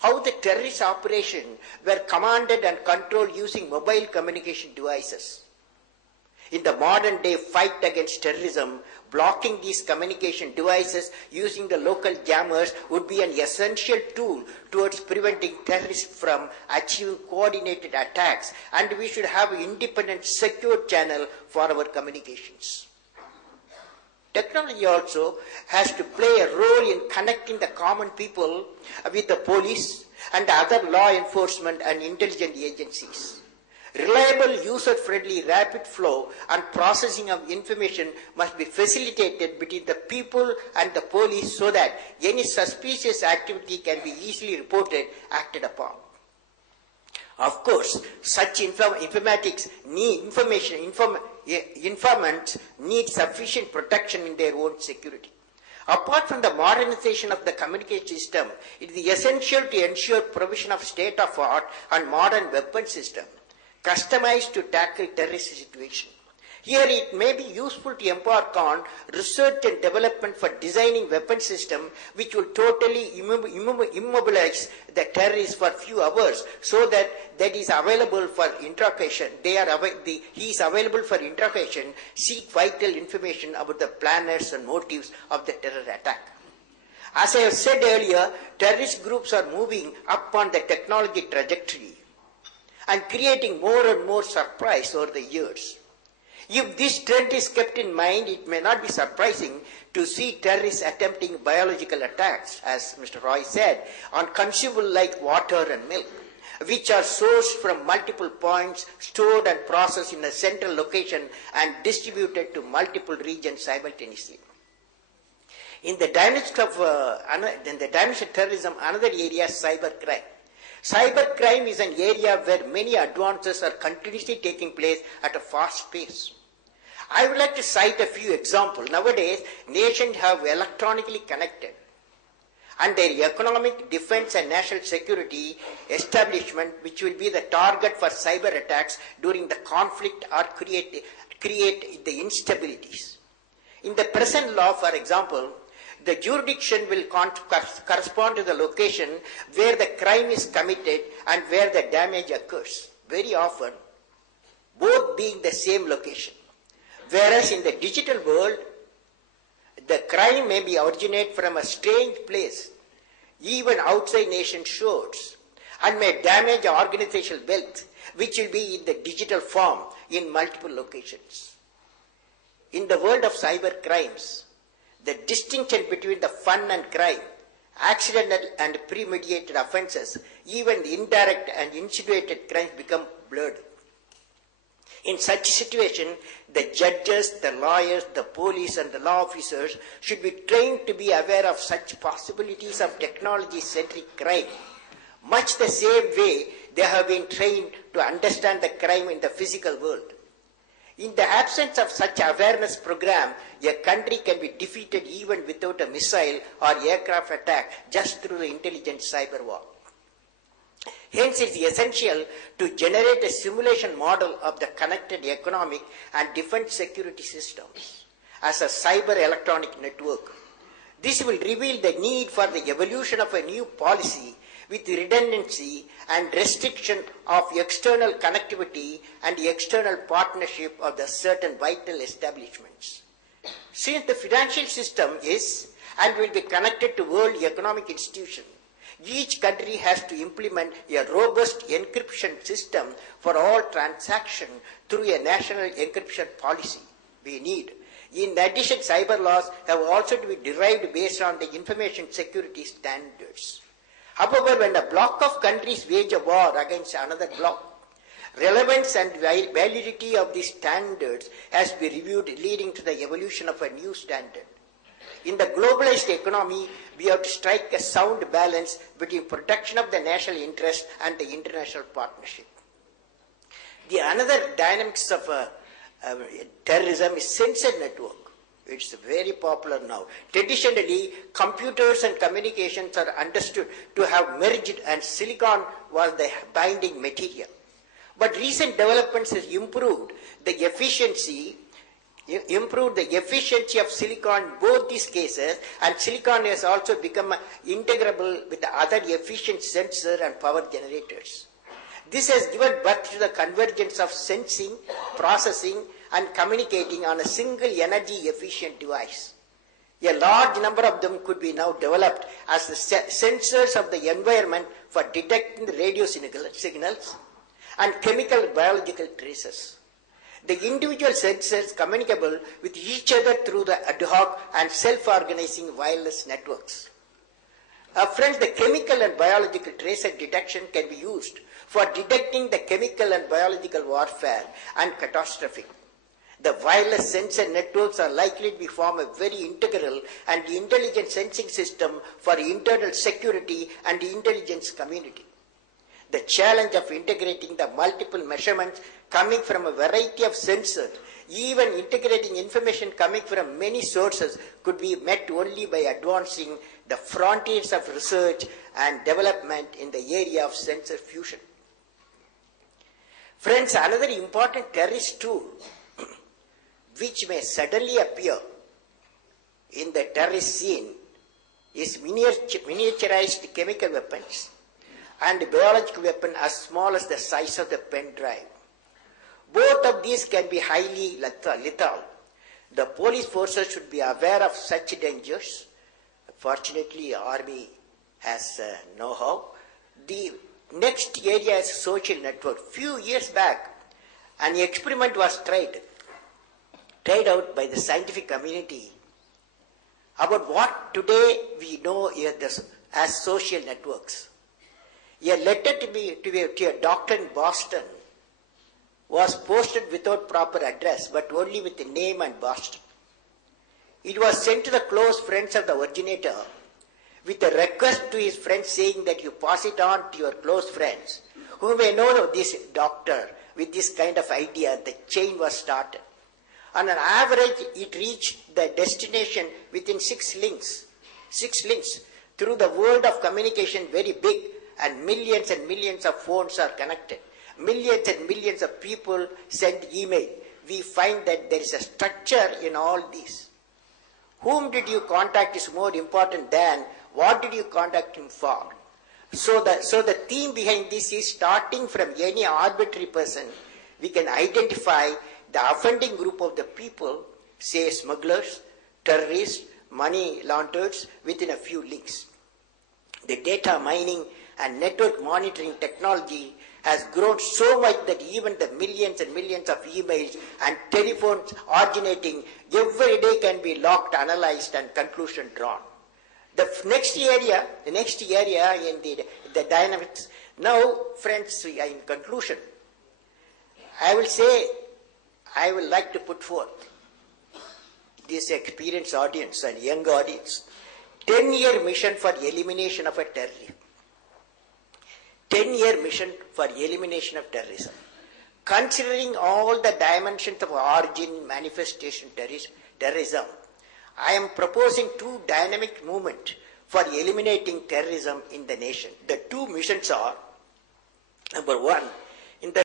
how the terrorist operation were commanded and controlled using mobile communication devices. In the modern day fight against terrorism, blocking these communication devices using the local jammers would be an essential tool towards preventing terrorists from achieving coordinated attacks, and we should have an independent, secure channel for our communications. Technology also has to play a role in connecting the common people with the police and other law enforcement and intelligence agencies. Reliable, user-friendly, rapid flow and processing of information must be facilitated between the people and the police so that any suspicious activity can be easily reported, acted upon. Of course, such informants need sufficient protection in their own security. Apart from the modernization of the communication system, it is essential to ensure provision of state-of-the-art and modern weapon system, customized to tackle terrorist situation. Here it may be useful to embark on research and development for designing weapon system which will totally immobilize the terrorists for few hours so that is available for interrogation. He is available for interrogation, seek vital information about the planners and motives of the terror attack. As I have said earlier, terrorist groups are moving up on the technology trajectory and creating more and more surprise over the years. If this trend is kept in mind, it may not be surprising to see terrorists attempting biological attacks, as Mr. Roy said, on consumables like water and milk, which are sourced from multiple points, stored and processed in a central location and distributed to multiple regions simultaneously. In the dimension of terrorism, another area is cybercrime. Cybercrime is an area where many advances are continuously taking place at a fast pace. I would like to cite a few examples. Nowadays, nations have electronically connected, and their economic, defense and national security establishment, which will be the target for cyber attacks during the conflict or create the instabilities. In the present law, for example, the jurisdiction will correspond to the location where the crime is committed and where the damage occurs, very often both being the same location. Whereas in the digital world, the crime may be originate from a strange place, even outside nation shores, and may damage organizational wealth, which will be in the digital form in multiple locations. In the world of cyber crimes, the distinction between the fun and crime, accidental and premeditated offenses, even the indirect and insinuated crimes become blurred. In such a situation, the judges, the lawyers, the police and the law officers should be trained to be aware of such possibilities of technology-centric crime, much the same way they have been trained to understand the crime in the physical world. In the absence of such awareness program, a country can be defeated even without a missile or aircraft attack just through the intelligent cyber war. Hence, it is essential to generate a simulation model of the connected economic and defense security systems as a cyber electronic network. This will reveal the need for the evolution of a new policy with redundancy and restriction of external connectivity and external partnership of the certain vital establishments. Since the financial system is and will be connected to world economic institutions, each country has to implement a robust encryption system for all transactions through a national encryption policy we need. In addition, cyber laws have also to be derived based on the information security standards. However, when a block of countries wage a war against another block, relevance and validity of these standards has to be reviewed, leading to the evolution of a new standard. In the globalized economy, we have to strike a sound balance between protection of the national interest and the international partnership. The another dynamics of terrorism is sensor network. It's very popular now. Traditionally, computers and communications are understood to have merged and silicon was the binding material. But recent developments have improved the efficiency improved the efficiency of silicon in both these cases, and silicon has also become integrable with the other efficient sensor and power generators. This has given birth to the convergence of sensing, processing, and communicating on a single energy efficient device. A large number of them could be now developed as the sensors of the environment for detecting the radio signals and chemical and biological traces. The individual sensors communicable with each other through the ad hoc and self-organizing wireless networks. Friends, the chemical and biological tracer detection can be used for detecting the chemical and biological warfare and catastrophe. The wireless sensor networks are likely to form a very integral and intelligent sensing system for internal security and the intelligence community. The challenge of integrating the multiple measurements coming from a variety of sensors, even integrating information coming from many sources, could be met only by advancing the frontiers of research and development in the area of sensor fusion. Friends, another important terrorist tool which may suddenly appear in the terrorist scene is miniaturized chemical weapons and biological weapon as small as the size of the pen drive. Both of these can be highly lethal. The police forces should be aware of such dangers. Fortunately, Army has know-how. The next area is social network. Few years back, an experiment was tried out by the scientific community about what today we know as social networks. A letter to a doctor in Boston was posted without proper address, but only with the name and Boston. It was sent to the close friends of the originator with a request to his friends saying that you pass it on to your close friends who may know of this doctor with this kind of idea. The chain was started. On an average, it reached the destination within 6 links. 6 links. Through the world of communication, very big, and millions of phones are connected. Millions and millions of people send email. We find that there is a structure in all these. Whom did you contact is more important than what did you contact him for. So the theme behind this is, starting from any arbitrary person, we can identify the offending group of the people, say smugglers, terrorists, money launderers, within a few links. The data mining and network monitoring technology has grown so much that even the millions and millions of emails and telephones originating every day can be logged, analyzed, and conclusion drawn. The next area in the dynamics. Now, friends, in conclusion, I will like to put forth this experienced audience and young audience 10-year mission for elimination of a terrorism. 10-year mission for elimination of terrorism. Considering all the dimensions of origin, manifestation, terrorism, I am proposing 2 dynamic movements for eliminating terrorism in the nation. The 2 missions are, number 1,